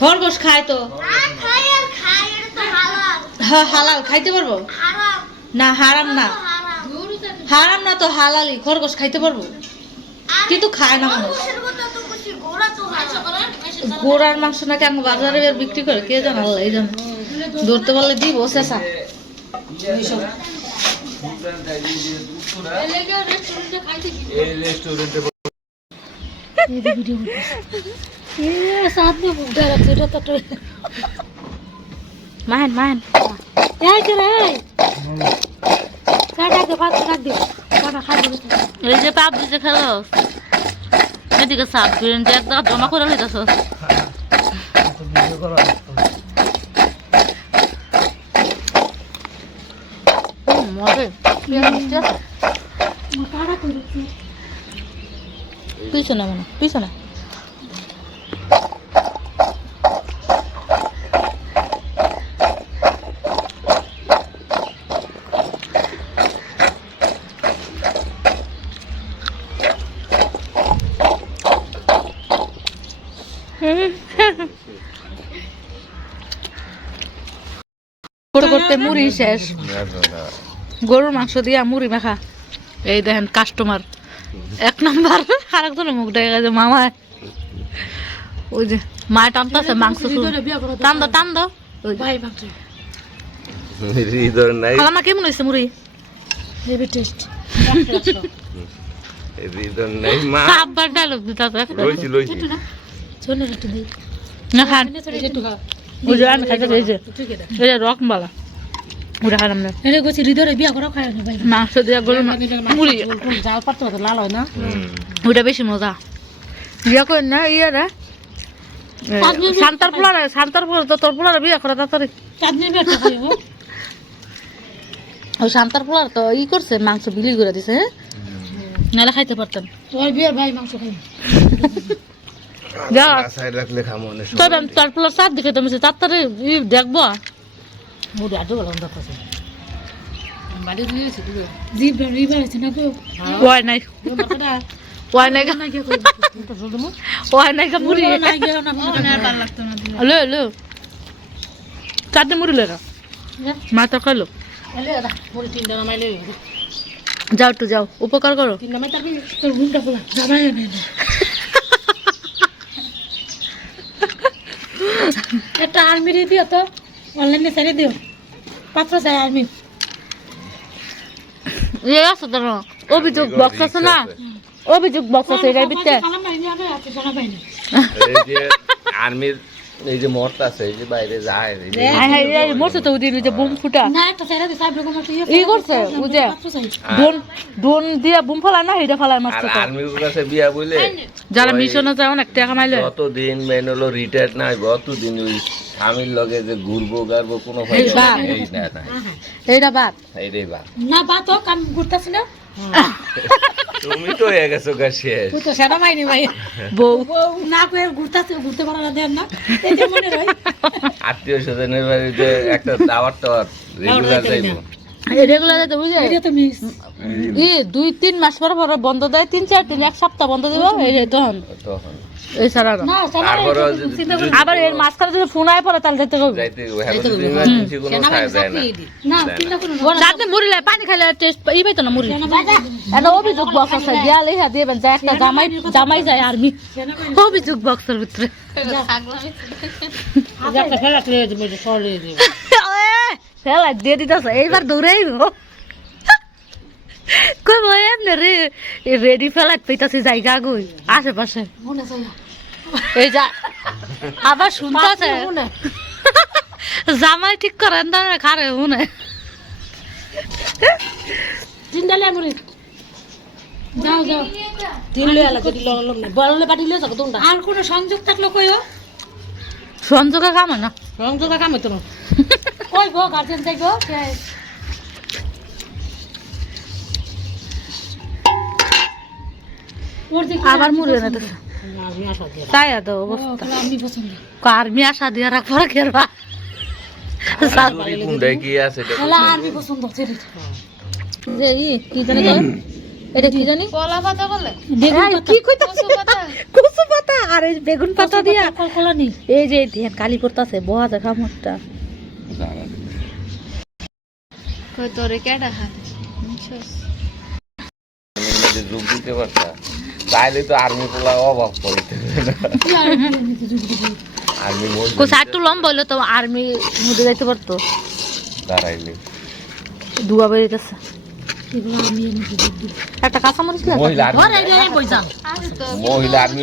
খরগোশ খায় তো হ্যাঁ হালাল খাইতে পারবো না হারাম না হারাম না তো হালালই খরগোশ খাইতে পারবো কিন্তু খায় না মানুষ ঘোড়ার মাংস নাকি আমি বাজারে বিক্রি করে কে জানে আল্লাহ এই জানে ধরতে পারলে দিব শেষা মাহেন মাহেন এই যে পাবজি যে খেলো এদিকে সাপ যে একদম জমা করে লইতেছ পিছনে মনে পিছনে করতে মুড়ি শেষ গরুর মাংস দিয়া মুড়ি মাখা এই দেখেন কাস্টমার এক নাম্বার আরেকজনের মুখ দেখা গেছে মামা ওই যে মায় টানতেছে মাংস টান দো টান দো খালামা কেমন হয়েছে মুড়ি আব্বার ডায়লগ দিতে না খান ওই যে আমি খাইতে পেয়েছে ওই যে রকমবালা ওটা খাইলাম না এটা করছি হৃদয় বিয়া করা খায় না ভাই মাংস দিয়া গরু মুড়ি জাল পারতে পারতে লাল হয় না ওইটা বেশি মজা বিয়া করেন না ইয়েরা শান্তার পোলা তো তোর পোলার বিয়া করা তাড়াতাড়ি ওই শান্তার পোলার তো ই করছে মাংস বিলি করে দিছে হ্যাঁ নাহলে খাইতে পারতেন তোর বিয়ের ভাই মাংস খাই যা রাখলে খামো না তবে তোর পোলার চার দিকে তুমি তাড়াতাড়ি দেখবো মুড়ি আটো গেলাম দেখতেছে বাড়ি দিয়েছে তুই জিভ রিভার আছে না কো ওই নাই ওই নাই না কি কই তো শুধু ওই নাই কা মুড়ি নাই গেল না মনে আর ভালো লাগতো না হ্যালো হ্যালো চারটে মুড়ি লেরা মাথা খালো এলে দাদা মুড়ি তিনটা নামাইলে যাও তো যাও উপকার করো তিন নামাই তারপর তোর ঘুমটা খোলা জামাই না একটা আর্মি দিও তো অনলাইনে ছেড়ে দিও পাত্র চাই আর্মি ইয়ে আছে তো অভিযোগ বক্স আছে না অভিযোগ বক্স আছে এর ভিতরে এই যে আর্মির এই যে মরতা আছে এই যে বাইরে যায় এই মরছে তো ওই যে বুম ফুটা না একটা ছেড়ে দিই সাইড রকম আছে ই করছে ওই যে ডোন দিয়া বুম ফলা না এটা ফলায় মস্ত আর আর্মির কাছে বিয়া বলে যারা মিশনে যায় অনেক টাকা কামাইলে কতদিন মেন হলো রিটায়ার্ড না কতদিন ওই স্বামীর লগে যে ঘুরবো গারবো কোনো ফায়দা এই না না এইটা বাত এইটাই বাত না বাত ও কাম ঘুরতাছ না তুমি তো হয়ে গেছো গা শেষ তুই তো সেটা মাইনি ভাই বউ না কই ঘুরতাছ ঘুরতে পারা না দেন না এই যে মনে রই আত্মীয় স্বজনের বাড়িতে একটা দাওয়াত টাওয়াত রেগুলার যাইবো রেগুলার যাইতে বুঝে এটা তো মিস 2-3 মাস পর পর বন্ধ দেয় 3-4 দিন এক সপ্তাহ বন্ধ দিব এই তখন এই সারা না আবার এর মাঝখানে যদি ফোন আয় পড়ে তাহলে যেতে হবে যাতে মুড়ি লাই পানি খাইলে টেস্ট ই পাইতো না মুড়ি এটা অভিযোগ বক্স আছে দিয়া লেখা দিবেন যে একটা জামাই যায় আর্মি অভিযোগ বক্সের ভিতরে ফেলা দিয়ে দিতেছে এইবার দৌড়াইব কই বই এমনি রেডি ফেলাত পেতাছে জায়গা গই আশেপাশে এই যা আবার শুনতেছে জামাই ঠিক করেন না খারে শুনে জিন্দালে মুড়ি যাও যাও তিন লয়া লাগে দিল না বললে পাঠিলে যাও তোমরা আর কোন সংযোগ থাকলো কইও সংযোগে কাম না সংযোগে কাম হইতো না কই গো গার্জেন যাই গো আবার মুড়ি না তো তাই তো অবস্থা আমি পছন্দ আর্মি আশা দিয়া রাখবো কেরবা কুন্ডাই কি আছে আর্মি পছন্দ যে কি জানে এটা কি জানি কলা পাতা বলে বেগুন পাতা কি কইতাছে কচু পাতা আর এই বেগুন পাতা দিয়া কলকলানি এই যে ধ্যান কালি করতেছে বহা যায় খামটা কই তোরে কেডা হাত নিজে যোগ দিতে পারতা তাইলে তো আর্মি পোলা অভাব পড়তে আর্মি কো সাটু লম্বা হইলো তো আর্মি মধ্যে যাইতে পারতো দাঁড়াইলে দুয়া বেরিতেছে একটা কাঁচা মরিচ মহিলা আর্মি বইতাম মহিলা আর্মি